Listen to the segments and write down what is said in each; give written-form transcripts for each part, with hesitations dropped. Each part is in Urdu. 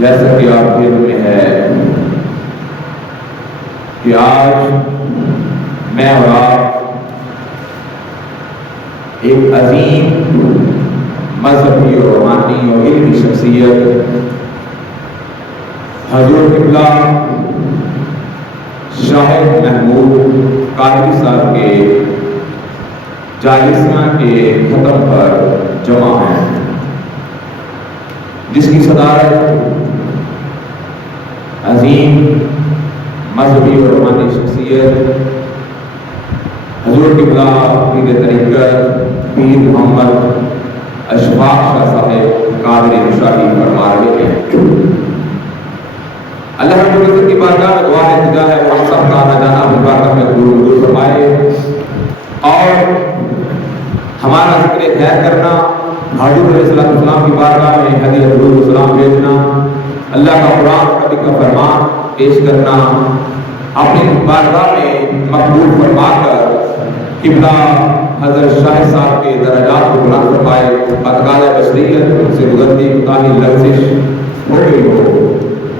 جیسا کہ آپ کے علم میں ہے کہ آج میں اور آپ ایک عظیم مذہبی اور روحانی اور علمی شخصیت حضور قبلہ شاہد محمود قادری صاحب کے 40واں کے ختم پر جمع ہیں، جس کی صدارت عظیم مذہبی اور روحانی شخصیت حضور قبلہ پیر طریقت پیر محمد اشفاق شاہ صاحب قادری شاہی فرما رہے ہیں۔ اللہ رب العزت کی بارگاہ میں دعا التجا ہے وہ ہم سب کا نہ جانا مبارک میں قبول فرمائے اور ہمارا ذکر خیر کرنا، حضور علیہ السلام کی بارگاہ میں ہدیہ درود و سلام بھیجنا، اللہ کا قرآن نبی کا فرمان پیش کرنا، اپنی بارگاہ میں مقبول فرما کر قبلہ حضرت شاہ صاحب کے درجات کو بلند فرمائے۔ اتقال بشریت ان سے گزرتی کوتاہی لغزش ہو گئی ہو،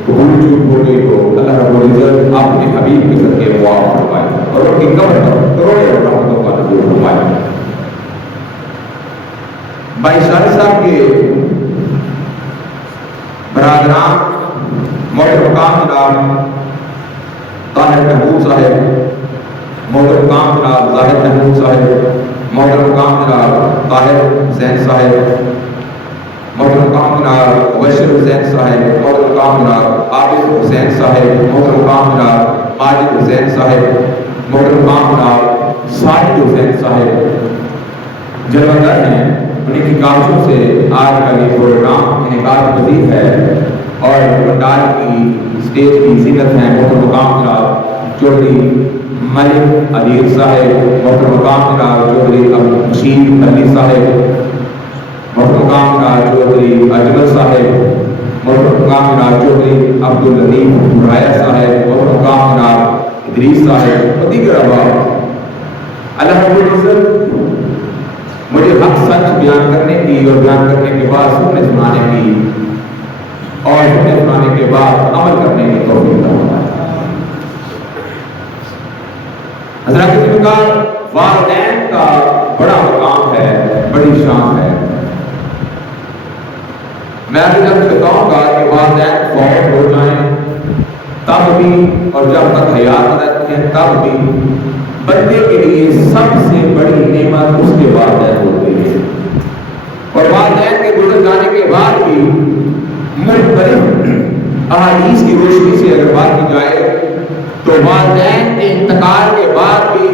بھول چوک ہو گئی ہو، اللہ رب العزت اپنے حبیب کے صدقے معاف فرمائے اور ان کی قبر پر کروڑوں رحمتوں کا نزول فرمائے۔ بھائی شاہ صاحب کے برادران محترم مقام جناب طاہر محمود صاحب، محترم مقام جناب زاہد محمود صاحب، محترم مقام جناب طاہر حسین صاحب، محترم مقام جناب مبشر حسین صاحب، محترم مقام جناب عابد حسین صاحب، محترم مقام جناب ماجد حسین صاحب، محترم مقام جناب ساجد حسین صاحب جلوہ گر ہیں، انہیں کی کاوشوں سے آج کا یہ پروگرام انعقاد پذیر ہے اور بنڈار کی اسٹیج کی زینت ہے محترم مقام جناب چودھری ملک عدیر صاحب، محترم مقام جناب چودھری مشید علی صاحب، محترم مقام جناب چودھری اجمل صاحب، محترم مقام جناب چودھری عبداللطیف رایا صاحب، محترم مقام جناب ادریس صاحب اور دیگر احباب۔ اللہ رب العزت مجھے حق سچ بیان کرنے کی اور بیان کرنے کے بعد سننے سنانے کی اور سننے سنانے کے بعد عمل کرنے کی توفیق عطا فرمائے۔ حضرات بزرگان، والدین کا بڑا مقام ہے، بڑی شان ہے۔ میں جب بتاؤں گا کہ والدین فوت ہو جائیں تب بھی اور جب تک حیات رہتے ہیں تب بھی بندے کے لیے سب سے بڑی نعمت اس کے والدین ہوتی ہے، اور والدین کے گزر جانے کے بعد بھی مختلف احادیث کی روشنی سے اگر بات کی جائے تو والدین کے انتقال کے بعد بھی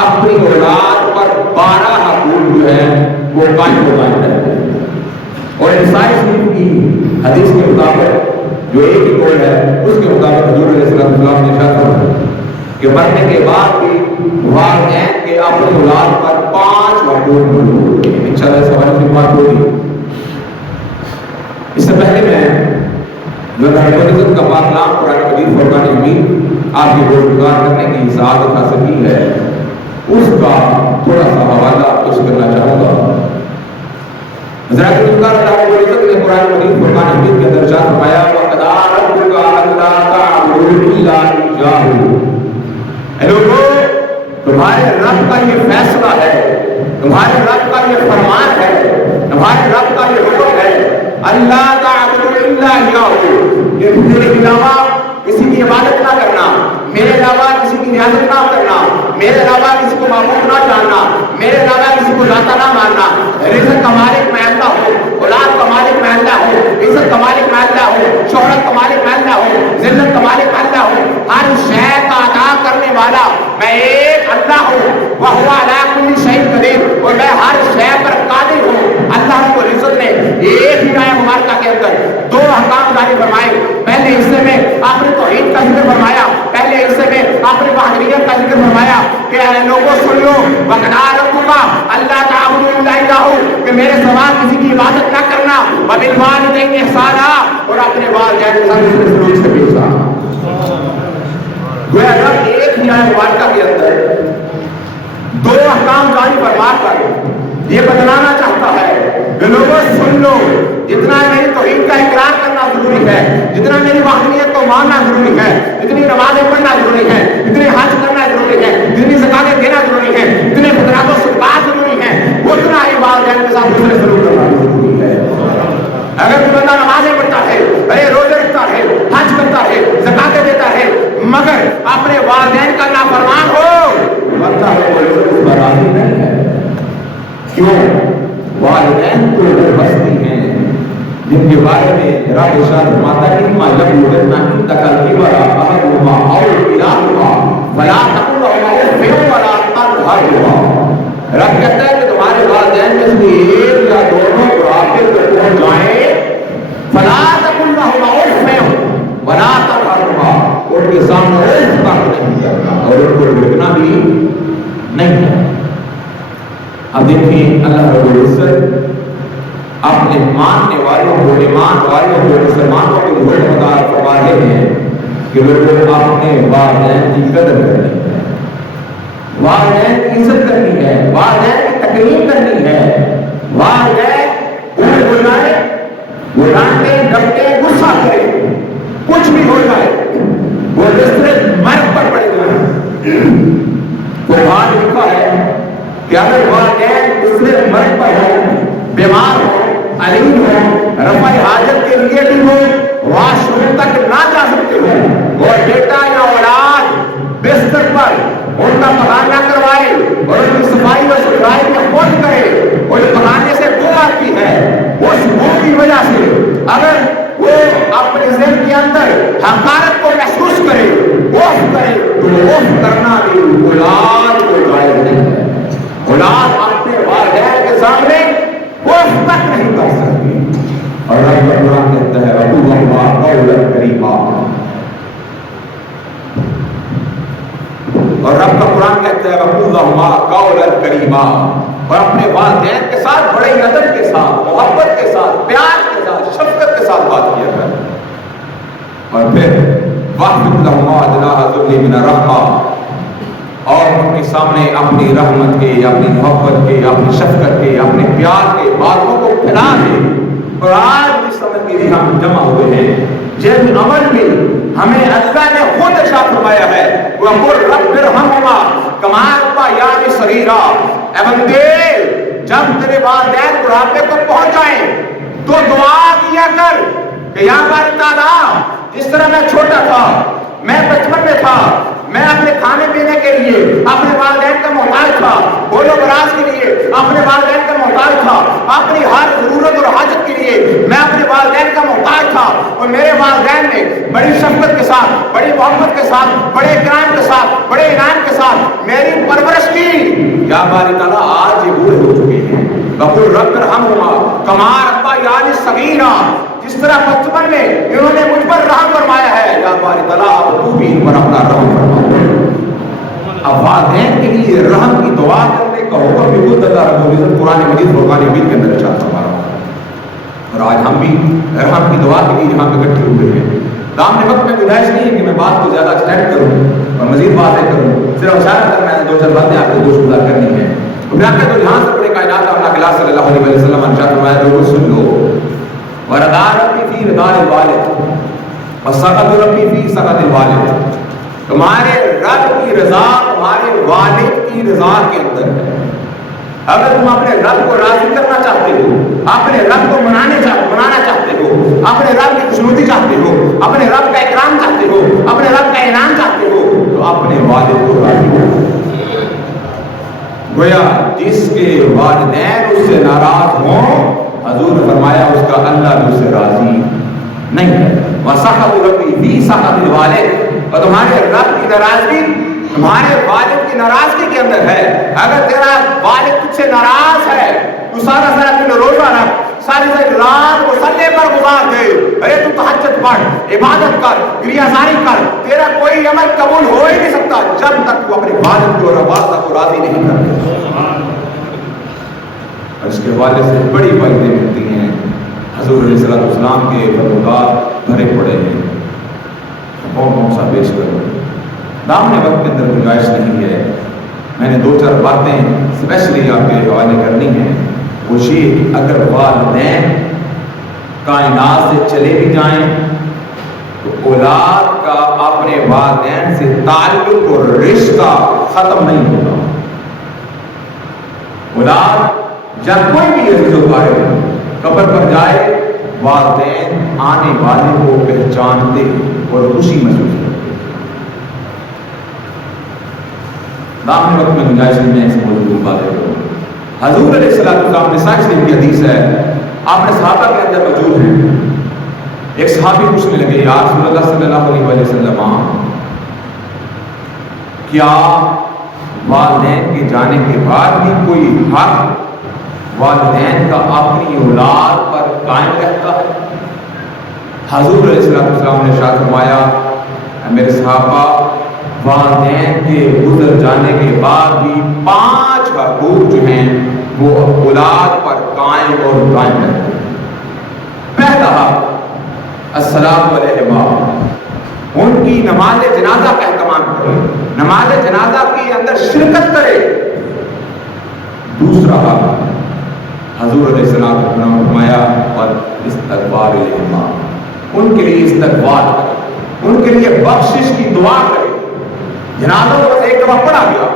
اپنی اولاد پر 12 حقوق جو ہے وہ قائم ہو رہتے ہیں، اور نسائی شریف کی حدیث کے مطابق جو ایک ہی قول ہے اس کے مطابق حضور علیہ السلام نے ارشاد فرمایا کہ مرنے کے بعد بھی والدین کے اپنی اولاد پر 5 حقوق موجود ہیں۔ انشاءاللہ اس حوالے سے بات ہوگی۔ اس سے پہلے میں جو رب العزت کا پاک کلام قرآن مجید فرقان حمید آپ کی گفتگار کرنے کی سعادت حاصل کی ہے، اس کا تھوڑا سا حوالہ پیش کرنا چاہوں گا۔ حضرات بزرگان، اللہ رب العزت نے قرآن مجید فرقان حمید کے اندر ارشاد فرمایا وَقَضَىٰ رَبُّكَ أَلَّا تَعْبُدُوا إِلَّا إِيَّاهُ۔ اے لوگو، تمہارے رب کا یہ فیصلہ ہے، تمہارے رب کا یہ فرمان ہے، تمہارے رب کا یہ حکم ہے اللہ تعبدوا الا اياه، کہ میرے علاوہ کسی کی عبادت نہ کرنا، میرے علاوہ کسی کی نیازت نہ کرنا، میرے علاوہ کسی کو معبود نہ جاننا، میرے علاوہ کسی کو داتا نہ ماننا۔ رزق کا مالک میں اللہ ہوں، اولاد کا مالک میں اللہ ہوں، عزت کا مالک میں اللہ ہوں، شہرت کا مالک میں اللہ ہوں، ذلت کا مالک میں اللہ ہوں، ہر شے کا عطا کرنے والا میں ایک اللہ ہوں، وَهُوَ عَلَىٰ كُلِّ شَيْءٍ قَدِيرٌ، اور میں ہر شے پر قادر ہوں۔ اللہ رب العزت نے ایک ہی آیت مبارکہ کے اندر 2 احکام جاری فرمائے۔ پہلے حصے میں آپ نے توحید کا ذکر فرمایا، پہلے حصے میں آپ نے وحدانیت کا ذکر فرمایا کہ اے لوگوں سن لو وَقَضَىٰ رَبُّكَ أَلَّا تَعْبُدُوا إِلَّا إِيَّاهُ، کہ میرے سوا کسی کی عبادت نہ کرنا، وَبِالْوَالِدَيْنِ إِحْسَانًا، اور اپنے والدین کے ساتھ سلوک سے پیش آنا۔ گویا رب ایک ہی آیت مبارکہ کے اندر 2 احکام جاری فرما کر یہ بتلانا چاہتا ہے کہ لوگوں سن لو، جتنا میری توحید کا اقرار کرنا ضروری ہے، جتنا میری وحدانیت کو ماننا ضروری ہے، جتنی نمازیں پڑھنا ضروری ہے، جتنے حج کرنا ضروری ہے، جتنی زکاتیں دینا ضروری ہے، جتنے خیرات و صدقات ضروری ہیں، اتنا ہی والدین کے ساتھ حسن سلوک کرنا ضروری ہے۔ اگر کوئی بندہ نمازیں پڑھتا ہے، روزے رکھتا ہے، حج کرتا ہے، زکاتیں دیتا ہے، مگر اپنے والدین کا نافرمان ہو، بندہ اس پر راضی نہیں ہے۔ کیوں؟ والدین تو وہ بستی ہیں جن کے بارے میں رب ارشاد فرماتا ہے کہ ما یبلغن عندک الکبر احدهما او کلاہما فلا تقل لهما اف ولا تنہرهما۔ رب کہتا ہے کہ تمہارے والدین میں سے ایک یا دونوں بڑھاپے پر پہنچ جائیں، فلا تقل لهما اف ولا تنہرهما، ان کے سامنے اف تک نہیں کرنا اور ان کو ڈھکنا بھی نہیں کرنا۔ اب دیکھیں اللہ رب العزت اپنے ماننے والوں کو، ایمان والوں کو، مسلمانوں کو حکمدار فرما رہے ہیں کہ لوگوں اپنے والدین کی قدر کرنی ہے، والدین کی عزت کرنی ہے، والدین کی تکریم کرنی ہے۔ والدین اونٹ ہو جائے، وہ ڈانٹے ڈپٹے غصہ کرے، کچھ بھی ہو جائے، وہ بستر مرگ پر پڑے ہوئے ہیں۔ وہ بات لکھا ہے کہ اگر والدین بستر مرگ پر ہو، بیمار ہو، علیم ہو، رفع حاجت کے لیے بھی ہو، واش روم تک نہ جا سکتے ہو، اور بیٹا یا اولاد بستر پر ان کا پکان نہ کروائے اور ان کی صفائی و ستھرائی میں خود کرے، اور پکانے سے بو آتی ہے، اس بو کی وجہ سے اگر وہ اپنے ذہن کے اندر حقارت کو محسوس کرے، اوف کرے، تو اوف کرنا بھی اولاد کو جائز نہیں ہے۔ اولاد اپنے والدین کے سامنے اوف تک نہیں کر سکتی، اور رب کا قرآن کہتا ہے وَقُولُوا قَوْلًا کریما، اور رب کا قرآن کہتا ہے وَقُولُوا قَوْلًا کریما، اور اپنے والدین کے ساتھ بڑے ادب کے ساتھ، محبت کے ساتھ، پیار کے ساتھ، شفقت کے ساتھ بات کیا کر، اور پھر وَاخْفِضْ لَهُمَا جَنَاحَ الذُّلِّ مِنَ الرَّحْمَةِ، اور ان کے سامنے اپنی رحمت کے، اپنی محبت کے، اپنی شفقت کے، اپنے پیار کے باتوں کو پھیلا دے۔ اور آج اس سمجھ کے لیے ہم جمع ہوئے ہیں جن عمل میں ہمیں اللہ نے خود ارشاد فرمایا ہے وَقُلْ رَبِّ ارْحَمْهُمَا كَمَا رَبَّيَانِي صَغِيرًا، اے بندے جب تیرے والدین بڑھاپے کو پہنچ جائیں تو دعا کیا کر کہ یا باری تعالیٰ جس طرح میں چھوٹا تھا، میں بچپن میں تھا، میں اپنے کھانے پینے کے لیے اپنے والدین کا محتاج تھا، بول و براز کے لیے اپنے والدین کا محتاج تھا، اپنی ہر ضرورت اور حاجت کے لیے میں اپنے والدین کا محتاج تھا، اور میرے والدین نے بڑی شفقت کے ساتھ، بڑی محبت کے ساتھ، بڑے اکرام کے ساتھ، بڑے انعام کے ساتھ میری پرورش کی۔ یا باری تعالیٰ آج یہ بوڑھے ہو چکے ہیں، وَقُلْ رَبِّ ارْحَمْهُمَا كَمَا رَبَّيَانِي صَغِيرًا، جس طرح بچپن میں انہوں نے مجھ پر رحم فرمایا ہے، یا باری تعالیٰ اب تو بھی ان پر اپنا رحم فرما۔ اب والدین کے لیے رحم کی دعا کرنے کا حکم بھی خود اللہ رب العزت قرآن مجید فرقان حمید کے اندر ارشاد فرما رہا ہے، اور آج ہم بھی رحم کی دعا کے لیے یہاں پہ اکٹھے ہوئے ہیں۔ دامن وقت میں گنجائش نہیں ہے کہ میں بات کو زیادہ ایکسٹینڈ کروں اور مزید باتیں کروں، صرف اشارہ کر میں نے دو چار باتیں آپ کو دوست گزار کرنی ہے۔ میں آپ کے تو جہاں سے بڑے کائنات اللہ کے صلی اللہ علیہ وسلم ارشاد فرمایا لوگوں سن لو وَرَضَا رَبِّي فِي رِضَا الْوَالِدِ وَسَخَطُ رَبِّي فِي سَخَطِ الْوَالِدِ، تمہارے رب کی رضا تمہارے والد کی رضا کے اندر ہے۔ اگر تم اپنے رب کو راضی کرنا چاہتے ہو، اپنے رب کو منانا چاہتے ہو، اپنے رب کی خوشنودی چاہتے ہو، اپنے رب کا اکرام چاہتے ہو، اپنے رب کا انعام چاہتے ہو، تو اپنے والد کو راضی کرو۔ گویا جس کے والدین اس سے ناراض ہوں، حضور نے فرمایا اس کا اللہ بھی اس سے راضی نہیں ہے۔ وَسَخَطُ رَبِّي فِي سَخَطِ الْوَالِدِ، اور تمہارے رب کی ناراضگی تمہارے والد کی ناراضگی کے اندر ہے۔ اگر تیرا والد تجھ سے ناراض ہے تو سارا دن روزہ رکھ، ساری رات مصلی پر گزار دے، ارے تو تہجد پڑھ، عبادت کر، گریہزاری کر، تیرا کوئی عمل قبول ہو ہی نہیں سکتا جب تک تو اپنے والد کو اور والدہ کو راضی نہیں کرتے۔ اس کے والد سے بڑی فائدے ملتی ہیں، حضور علیہ السلام کے فرمودات بھرے پڑے ہیں، کون سا پیش کروں؟ دامن وقت کے اندر گنجائش نہیں ہے، میں نے دو چار باتیں اسپیشلی آپ کے حوالے کرنی ہیں۔ وہ یہ کہ اگر والدین کائنات سے چلے بھی جائیں تو اولاد کا اپنے والدین سے تعلق اور رشتہ ختم نہیں ہوگا. اولاد جب کوئی بھی عزیز و قارب قبر پر جائے والدین آنے والے کو پہچانتے اور خوشی محسوس کرتے. دامن وقت میں گنجائش میں اس موضوع کو باتیں کروں. حضور علیہ السلام نسائی شریف کی حدیث ہے, آپ نے صحابہ کے اندر موجود ہیں. ایک صحابی پوچھنے لگے, یا رسول اللہ صلی اللہ علیہ وسلم, کیا والدین کے جانے کے بعد بھی کوئی حق والدین کا اپنی اولاد پر قائم رہتا ہے؟ حضور علیہ السلام نے ارشاد فرمایا, میرے صحابہ, والدین کے گزر جانے کے بعد بھی 5 حقوق جو ہیں وہ اولاد پر قائم اور قائم رہتے ہیں. پہلا حق السلام علیہما, ان کی نماز جنازہ کا اہتمام کرے, نماز جنازہ کے اندر شرکت کرے. دوسرا حق حضور علیہ السلام نے فرمایا پر استغفار علیہما, ان کے لیے استغفار کرے, ان کے لیے بخشش کی دعا کرے. جنازوں کو ایک دفعہ پڑھا گیا,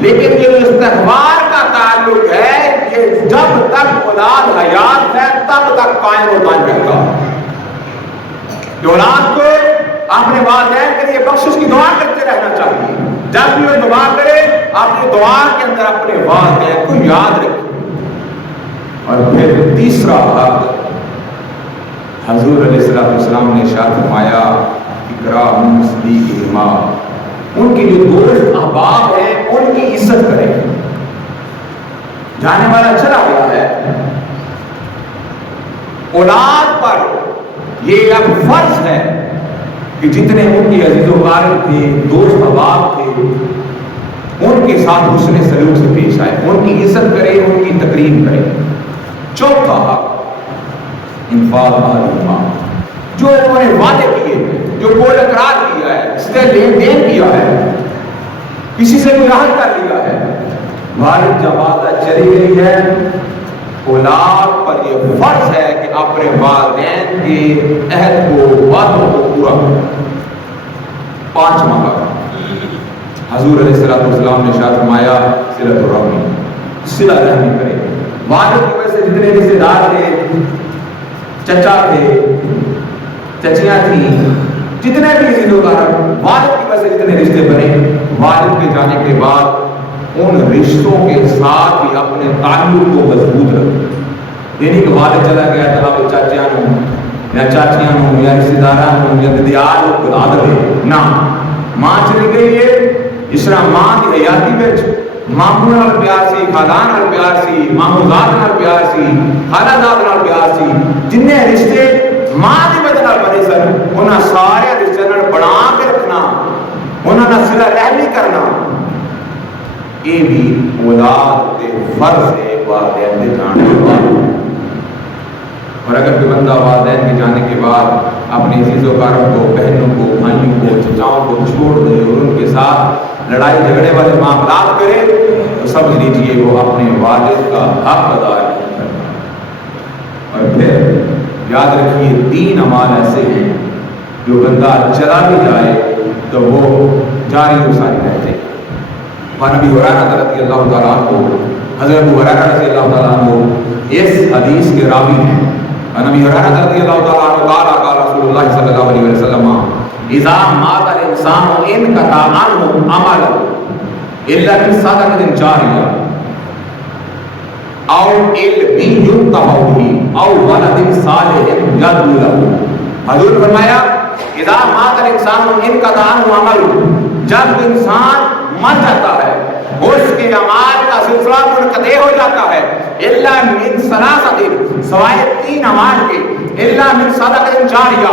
لیکن یہ جو استغفار کا تعلق ہے یہ جب تک اولاد حیات ہے تب تک قائم و دائم رہتا ہے. اولاد کو اپنے والدین کے لیے بخشش کی دعا کرتے رہنا چاہیے. جب بھی وہ دعا کرے اپنی دعا کے اندر اپنے والدین کو یاد رکھے. اور پھر تیسرا حق حضور علیہ السلام نے ارشاد فرمایا, اکرام صدیقہما, ان کے جو دوست احباب ہیں ان کی عزت کریں. جانے والا چلا گیا ہے, اولاد پر یہ اب فرض ہے کہ جتنے ان کے عزیز و قارب تھے, دوست احباب تھے, ان کے ساتھ حسن سلوک سے پیش آئے, ان کی عزت کرے, ان کی تکریم کرے. چوتھا حق انفاق علیہما, جو انہوں نے وعدے کیے, جو قول اقرار کیا ہے, اس نے لین دین کیا ہے, کسی سے کوئی راحت کر لیا ہے, والد جب وعدہ چلی گئی ہے, اولاد پر یہ فرض ہے کہ اپنے والدین کے عہد کو, وعدوں کو پورا کرے. 5واں حق حضور علیہ السلام نے ارشاد فرمایا صلۃ الرحم, صلہ رحمی کرے. والد کی وجہ سے جتنے رشتے دار تھے, چچا تھے, چچیاں تھیں, جتنے بھی عزیز و قارب, والد کی وجہ سے جتنے رشتے بنے, والد کے جانے کے بعد ان رشتوں کے ساتھ بھی اپنے تعلق کو مضبوط رکھیں. یعنی کہ والد چلا گیا تو چاچیاں ہوں یا چاچیاں ہوں یا رشتے داران ہوں یا دیار بلا دے نہ. ماں چلی گئی ہے, اس طرح ماں کی حیاتی میں ماموں نال پیار سی, خاندان نال پیار سی, ماموں زاد نال پیار سی, خالہ زاد نال پیار سی, جننے رشتے ماں کی وجہ نال بنے سن انہاں سارے رشتے نال بنا کے رکھنا, انہاں نال صلہ رحمی کرنا, یہ بھی اولاد کے فرض ہے والدین کے جانے کے بعد. اور اگر کوئی بندہ والدین کے جانے کے بعد اپنے عزیز و قارب کو, بہنوں کو, بھائیوں کو, چچاؤں کو چھوڑ دے اور ان کے ساتھ لڑائی جھگڑے والے معاملات کرے تو سمجھ لیجیے وہ اپنے والد کا حق ادا نہیں کرتا. اور پھر یاد رکھیے 3 اعمال ایسے ہیں جو بندہ چلا بھی جائے تو وہ جاری و ساری رہتے ہیں. نبی ہریرہ رضی اللہ تعالیٰ عنہ, حضرت ابو ہریرہ رضی اللہ تعالیٰ عنہ اس حدیث کے راوی ہیں. نبی ہریرہ رضی اللہ تعالیٰ عنہ قال رسول اللہ صلی اللہ علیہ وسلم, اذا مات الانسان انقطع عنه عمله الا من صدقۃ جاریہ او علم ينتفع به او ولد صالح يدعو له. حضور فرمایا اذا مات الانسان انقطع عنه عمله, جب انسان مر جاتا ہے اس کے اعمال کا سلسلہ منقطع ہو جاتا ہے, الا من ثلاثۃ, سوائے 3 اعمال کے, الا من صدقۃ جاریہ,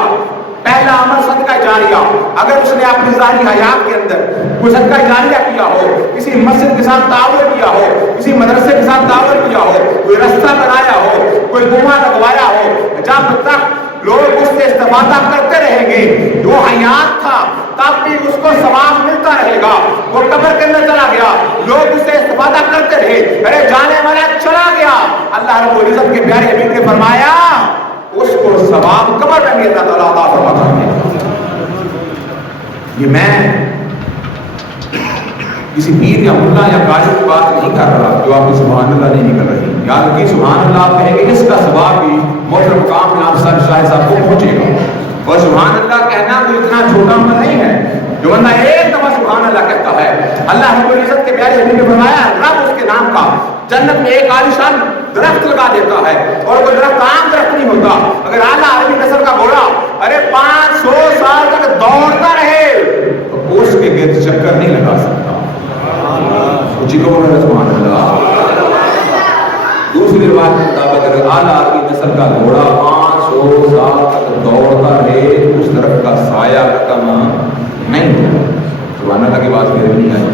پہلا عمل صدقہ جاریہ. اگر اس نے اپنی ظاہری حیات کے اندر کوئی صدقہ جاریہ کیا ہو, کسی مسجد کے ساتھ تعاون کیا ہو, کسی مدرسے کے ساتھ تعاون کیا ہو, کوئی رستہ بنایا ہو, کوئی کنواں لگوایا ہو, جب تک لوگ اس سے استفادہ کرتے رہیں گے, جو حیات تھا تب بھی اس کو ثواب ملتا رہے گا. وہ قبر کے اندر چلا گیا, لوگ اس سے استفادہ کرتے رہے, ارے جانے والا چلا گیا, اللہ رب العزت کے پیارے حبیب نے فرمایا اس کو ثواب قبر میں بھی اللہ تعالیٰ عطا فرماتا ہے۔ یہ میں کسی پیر یا ملا یا قاری کی بات نہیں کر رہا جو آپ کی سبحان اللہ نہیں کر رہی، یاد رکھیے سبحان اللہ آپ کہیں گے اس کا ثواب بھی موٹر مقام میں آپ سر شاہ صاحب کو پہنچے گا۔ اور سبحان اللہ کہنا کوئی اتنا چھوٹا عمل نہیں ہے۔ جو بندہ ایک دفعہ سبحان اللہ کہتا ہے، اللہ رب العزت کے پیارے حبیب نے فرمایا رب اس کے نام کا جنت میں ایک عالیشان درخت لگا دیتا ہے، اور وہ درخت عام درخت نہیں ہوتا۔ اگر اعلیٰ عربی نسل کا گھوڑا 500 سال تک دوڑتا رہے تو اس کے گرد چکر نہیں لگا سکتا۔ سبحان اللہ۔ دوسری روایت کے مطابق اگر اعلیٰ عربی نسل کا گھوڑا 500 سال تک دوڑتا رہے تو اس درخت کا سایہ ختم نہیں ہوگا۔ سبحان اللہ کی بات میرے نہیں آئی۔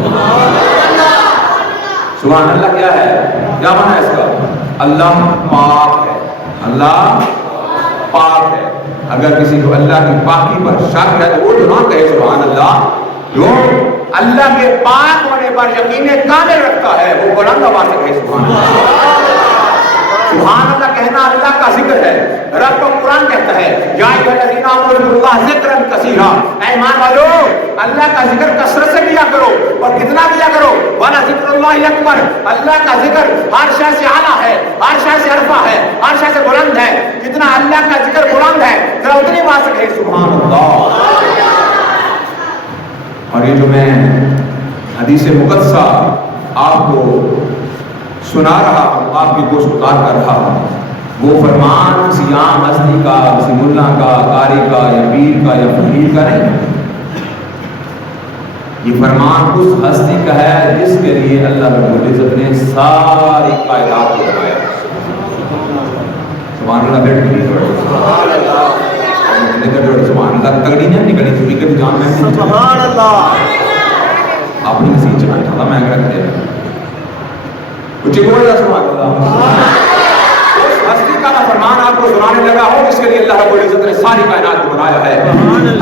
سبحان اللہ کیا ہے؟ کیا معنی ہے اس کا؟ اللہ پاک ہے، اللہ پاک ہے۔ اگر کسی کو اللہ کی پاکی پر شک ہے تو وہ جو نہ کہے سبحان اللہ، جو اللہ کے پاک ہونے پر یقین کامل رکھتا ہے وہ بلند آواز سے کہے سبحان اللہ۔ سبحان اللہ کہنا اللہ کا ذکر ہے۔ رب کا قرآن کہتا ہے یا ایھا الذین آمنوا اذکروا اللہ ذکرا کثیرا، اے ایمان والو اللہ کا ذکر کثرت سے کیا کرو، اور کتنا کیا کرو، وَلَذِکْرُ اللَّهِ اکبر، اللہ کا ذکر ہر شے سے اعلیٰ ہے، ہر شے سے عرفہ ہے، ہر شے سے بلند ہے۔ جتنا اللہ کا ذکر بلند ہے ذرا اتنی بات سے کہے سبحان اللہ۔ اور یہ جو میں حدیث مقدسہ آپ کو سنا رہا ہوں، آپ کی گوشت اتار کر رہا ہوں، وہ فرمان کسی عام ہستی کا، کسی ملا کا، قاری کا یا پیر کا یا فقیر کا نہیں ہے۔ یہ فرمان اس ہستی کا ہے جس کے لیے اللہ رب العزت نے ساری کائنات کو بنایا۔ سبحان اللہ بیٹھ کے سبحان اللہ سبحان اللہ تگڑی نہیں نکلی سپیکر جان میں سبحان اللہ آپ نے مسیح چلا تھا میں اگر کہتے ہیں کچھ بول رہا سبحان اللہ۔ اس ہستی کا فرمان آپ کو سنانے لگا ہو جس کے لیے اللہ رب العزت نے ساری کائنات کو بنایا ہے۔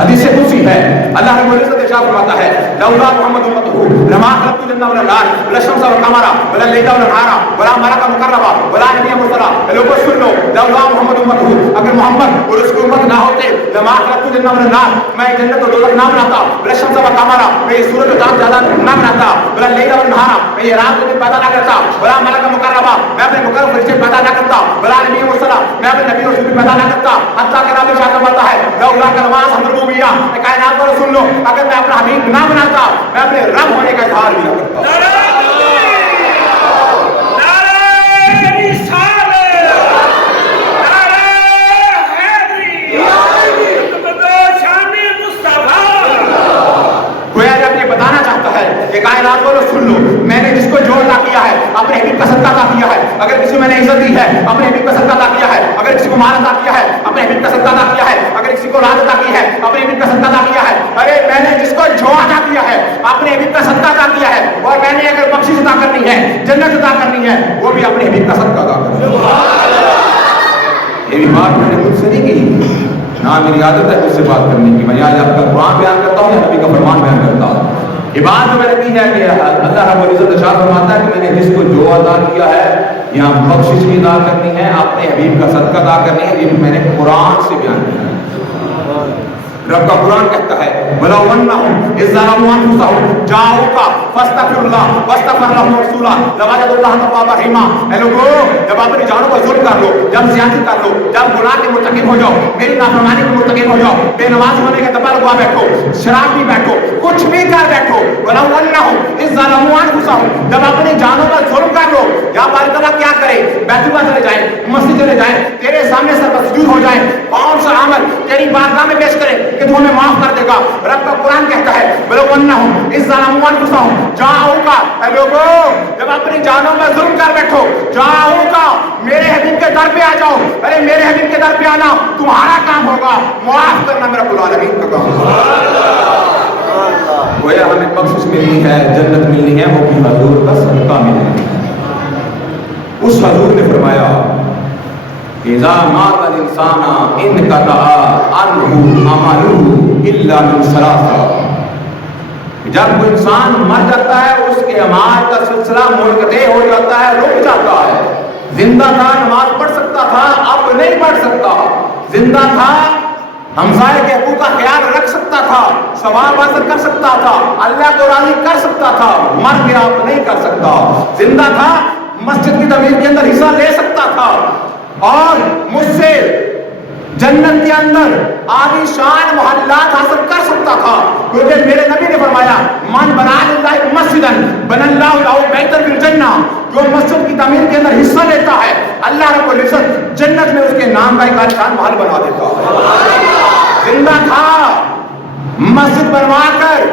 حدیث قدسی ہے، اللہ رب العزت ارشاد فرماتا ہے لولا محمد امته لما خلقت الجن والنار ولا الشمس والقمر ولا الليل والنهار ولا ملك مقربا ولا نبي مرسلا۔ لوگوں سن لو، لولا محمد امته، اگر محمد اور اس کی امت نہ ہوتے لما خلقت الجن والنار، میں جنت و دوزخ نہ بناتا، ولا الشمس والقمر، میں سورج و چاند زیادہ نہ بناتا، ولا الليل والنهار، میں رات کو پیدا نہ کرتا، ولا ملک مقربا، میں اپنے مقرب فرشتے پیدا نہ کرتا، ولا نبی مرسلا، میں اپنے نبی رسول پیدا نہ کرتا۔ حتیٰ کہ رب ارشاد فرماتا ہے لولا کلمات الربوبیہ، کائنات کو سن لو، اگر میں اپنا حبیب نہ بناتا میں اپنے رب ہونے کا اظہار بھی نہ کرتا۔ بتانا چاہتا ہے کہ کائنات کو سن لو، میں نے جس کو جو عطا کیا ہے اپنے حبیب کا صدقہ عطا کیا ہے۔ اگر کسی میں نے عزت دی ہے اپنے حبیب کا صدقہ عطا کیا ہے، اگر کسی کو مال عطا کیا ہے اپنے حبیب کا صدقہ عطا کیا ہے، اگر کسی کو اولاد عطا کی ہے اپنے حبیب کا صدقہ عطا کیا ہے۔ ارے میں نے جس کو جو عطا کیا ہے اپنے حبیب کا صدقہ عطا کیا ہے، اور میں نے اگر بخشش عطا کرنی ہے، جنت عطا کرنی ہے، وہ بھی اپنے حبیب کا صدقہ عطا کرنا ہے۔ یہ بھی بات میں نے مجھ سے نہیں کی، نہ میری عادت ہے مجھ سے بات کرنے کی، میں یا آپ کا قرآن بیان کرتا ہوں یا نبی کا فرمان بیان کرتا ہوں۔ یہ بات جو میں نے کی ہے کہ اللہ رب العزت ارشاد فرماتا ہے کہ میں نے جس کو جو عطا کیا ہے یہاں بخشش بھی ادا کرنی ہے، اپنے حبیب کا صدقہ ادا کرنی ہے، یہ بھی میں نے قرآن سے بیان کیا ہے۔ رب کا قرآن کہتا ہے وَلَوْ أَنَّهُمْ إِذْ ظَلَمُوا أَنفُسَهُمْ جَاءُوكَ فَاسْتَغْفِرُوا اللَّهَ وَاسْتَغْفَرَ لَهُمُ الرَّسُولُ لَوَجَدُوا اللَّهَ تَوَّابًا رَحِيمًا۔ اے لوگو جب اپنی جانوں پر ظلم کر لو، جب زیادتی کر لو، جب گناہ کے مرتکب ہو جاؤ، میری نافرمانی کے مرتکب ہو جاؤ، بے نماز ہونے کے دبا لگوا بیٹھو، شراب بھی بیٹھو، کچھ بھی کر بیٹھو، وَلَوْ أَنَّهُمْ إِذْ ظَلَمُوا أَنفُسَهُمْ جب اپنی جانوں پر ظلم کر لو، یا باری تعالیٰ کیا کرے، بیت اللہ چلے جائیں، مسجد چلے جائیں، تیرے سامنے سر پر سجود ہو جائیں، کون سا عمل تیری بارگاہ میں پیش کرے کہ تو ہمیں معاف کر دے گا۔ رب کا قرآن کہتا ہے وَلَوْ أَنَّهُمْ إِذْ ظَلَمُوا أَنفُسَهُمْ جَاءُوكَ، اے لوگو جب اپنی جانوں پر ظلم کر بیٹھو، جَاءُوكَ میرے حبیب کے در پہ آ جاؤ، ارے میرے حبیب کے در پہ آنا تمہارا کام ہوگا، معاف کرنا میرا رب العالمین کا کام ہوگا۔ گویا ہمیں بخشش ملنی ہے، جنت ملنی ہے، وہ بھی حضور کا صدقہ ملنا ہے۔ اس حضور نے فرمایا اذا مات الانسان انقطع عنه عمله الا من ثلاث، جب کوئی انسان مر جاتا ہے اس کے اعمال کا سلسلہ منقطع ہو جاتا ہے، رک جاتا ہے۔ زندہ تھا نماز پڑھ سکتا تھا، اب نہیں پڑھ سکتا، زندہ تھا ہمسائے کے حقوق کا خیال رکھ سکتا تھا، ثواب حاصل کر سکتا تھا، اللہ کو راضی کر سکتا تھا، مر گیا اب نہیں کر سکتا۔ زندہ تھا مسجد کی تعمیر کے اندر حصہ لے سکتا تھا اور مجھ سے جنت کے اندر عالی شان محلات حاصل کر سکتا تھا، کیونکہ میرے نبی نے فرمایا من بنا للہ مسجدا بنى اللہ لہ بیتا فی الجنہ، جو مسجد کی تعمیر کے اندر حصہ لیتا ہے اللہ رب العزت جنت میں اس کے نام کا ایک عالی شان محل بنا دیتا ہے۔ زندہ تھا مسجد بنوا کر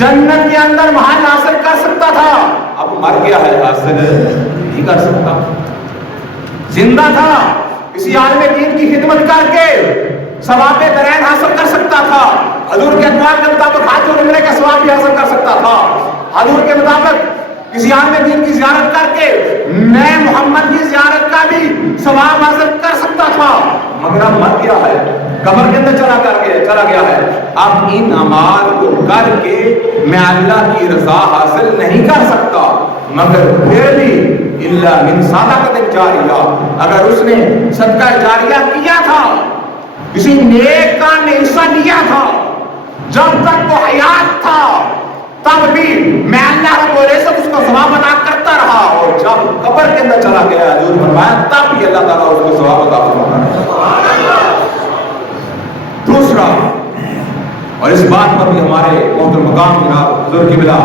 جنت کے اندر محل حاصل کر سکتا تھا، اب مر گیا ہے حاصل نہیں کر سکتا۔ زندہ تھا کسی عالم دین کی خدمت کر کے ثواب درین حاصل کر سکتا تھا، حضور کے اقوال کے مطابق حج اور عمرے کا ثواب بھی حاصل کر سکتا تھا، حضور کے مطابق کسی عالم دین کی زیارت کر کے نئے محمد کی زیارت کا بھی ثواب حاصل کر سکتا تھا، مگر اب مر گیا ہے، قبر کے اندر چلا گیا ہے۔ اب ان اعمال کو کر کے میں اللہ کی رضا حاصل نہیں کر سکتا، مگر پھر بھی الا من صدقۃ جاریہ، اگر اس نے صدقہ جاریہ کیا تھا، کسی نیک کام میں حصہ لیا تھا، جب تک وہ حیات تھا تب بھی میں اللہ رب العزت اس کو ثواب عطا کرتا رہا، اور جب قبر کے اندر چلا گیا حضور فرمایا تب بھی اللہ تعالیٰ اس کو ثواب عطا فرماتا ہے۔ دوسرا، اور اس بات پر بھی ہمارے محترم مقام جناب حضور کی بلا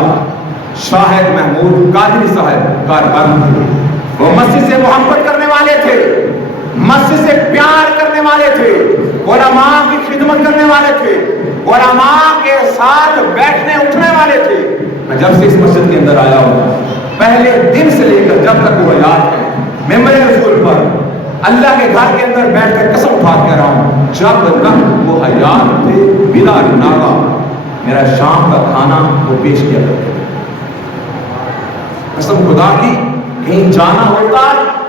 شاہد محمود قادری صاحب کاربند تھے، وہ مسجد سے محبت کرنے والے تھے، مسجد سے پیار کرنے والے تھے، علماء کی خدمت کرنے والے تھے، علماء کے ساتھ بیٹھنے اٹھنے والے تھے۔ میں جب سے اس مسجد کے اندر آیا ہوں پہلے دن سے لے کر جب تک وہ یاد ہے، ممبر رسول پر اللہ کے گھر کے اندر بیٹھ کر قسم اٹھا کہہ رہا ہوں جب تک وہ حیات تھے بلا ناغہ میرا شام کا کھانا وہ پیش کیا کرتے تھے۔ قسم خدا کی کہیں جانا ہوتا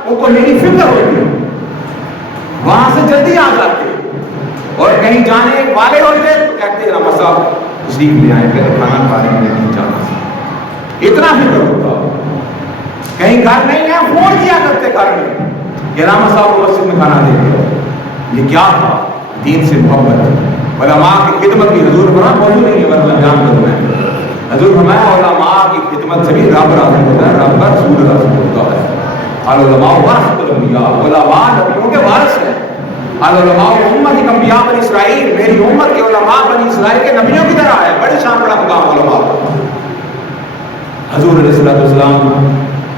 ان کو میری فکر ہوتی، وہاں سے جلدی آ جاتے، اور کہیں جانے والے ہوتے تو کہتے رحمت صاحب تشریف لے آئے کہ کھانا کھانے میں نہیں جانا، اتنا فکر ہوتا۔ کہیں گھر نہیں ہے فون کیا کرتے گھر میں کہ رحمت صاحب کو مسجد میں کھانا دے دو۔ یہ کیا تھا؟ دین سے محبت، علماء کی خدمت بھی حضور فرمایا موضوع نہیں ہے ورنہ بیان کروں میں، حضور فرمایا علماء کی خدمت سے بھی رب راضی ہوتا ہے، رب کا رسول راضی ہوتا ہے۔ العلماء ورثۃ الانبیاء، علماء نبیوں کے وارث ہیں۔ العلماء امت انبیاء بنی اسرائیل، میری امت کے علماء بنی اسرائیل کے نبیوں کی طرح ہے، بڑی شان بڑا مقام علماء۔ حضور علیہ السلام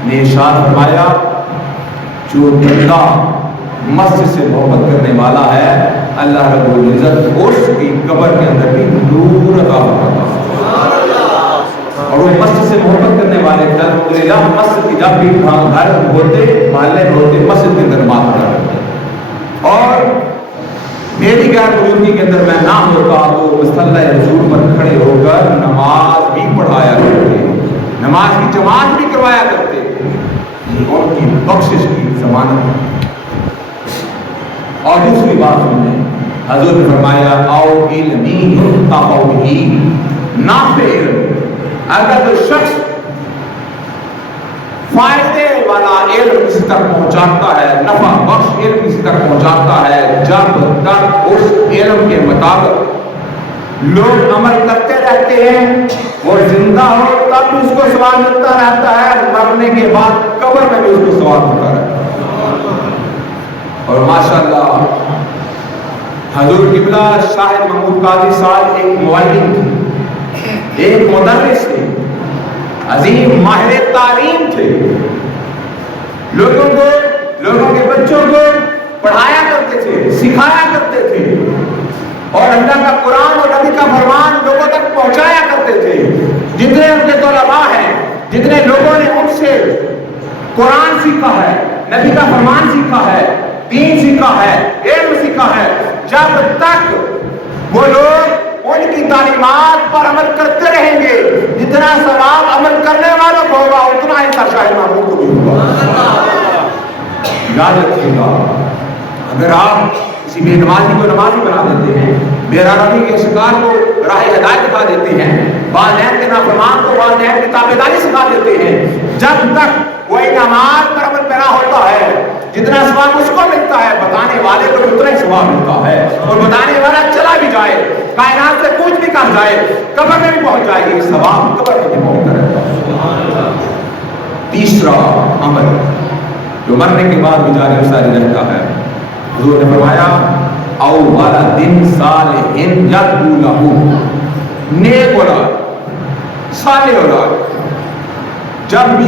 نے ارشاد فرمایا جو بندہ مسجد سے محبت کرنے والا ہے اللہ رب العزت اس کی قبر کے اندر بھی نور عطا فرماتا ہے، اور وہ مسجد سے محبت کرنے والے الحمدللہ مسجد کی جب بھی گھر ہوتے محلے ہوتے مسجد کے اندر نماز پڑھا کرتے، اور میری غیر موجودگی کے اندر میں نہ ہوتا تو مصلی رسول پر کھڑے ہو کر نماز بھی پڑھایا کرتے، نماز کی جماعت بھی کروایا کرتے، ان کی بخشش کی ضمانت۔ اور دوسری بات سنیں، حضور نے فرمایا او علمی تقوی، نافع علم، اگر تو شخص فائدے والا علم کسی تک پہنچاتا ہے، نفع بخش علم کسی تک پہنچاتا ہے، جب تک اس علم کے مطابق لوگ عمل کرتے رہتے ہیں وہ زندہ ہو تب بھی اس کو ثواب ملتا رہتا ہے، مرنے کے بعد قبر میں بھی اس کو ثواب ملتا رہتا ہے۔ اور ماشاءاللہ حضور قبلہ شاہد محمود قادری صاحب ایک معلم تھے، ایک مدرس تھے، عظیم ماہر تعلیم تھے، لوگوں کے بچوں کو پڑھایا کرتے تھے، سکھایا کرتے تھے، اور اللہ کا قرآن اور نبی کا فرمان لوگوں تک پہنچایا کرتے تھے۔ جتنے ان کے طلباء ہیں، جتنے لوگوں نے ان سے قرآن سیکھا ہے، نبی کا فرمان سیکھا ہے، دین سیکھا ہے، علم سیکھا ہے، جب تک وہ لوگ ان کی تعلیمات پر عمل کرتے رہیں گے جتنا ثواب عمل کرنے والوں کو ہوگا اتنا ہی شاہد محمود کو بھی ہوگا۔ یاد رکھیے گا، اگر آپ کسی بے نمازی کو نمازی بنا دیتے ہیں، بے رغبتی کے شکار کو راہ ہدایت دکھا دیتے ہیں، والدین کے نافرمان کو والدین کی تابعداری سکھا دیتے ہیں، جب تک وہ انعامات پر عمل پیرا ہوتا ہے جتنا ثواب اس کو ملتا ہے بتانے والے کو اتنا ہی ثواب ثواب ملتا ہے، اور بتانے والا چلا بھی جائے، کائنات سے کچھ بھی کر جائے، قبر میں بھی پہنچ جائے گی، ثواب قبر میں بھی پہنچتا رہتا ہے۔ تیسرا عمل جو مرنے کے بعد بھی جاری و ساری رہتا ہے، حضور نے فرمایا او ولد صالح یدعو لہ، نیک اولاد، صالح اولاد جب بھی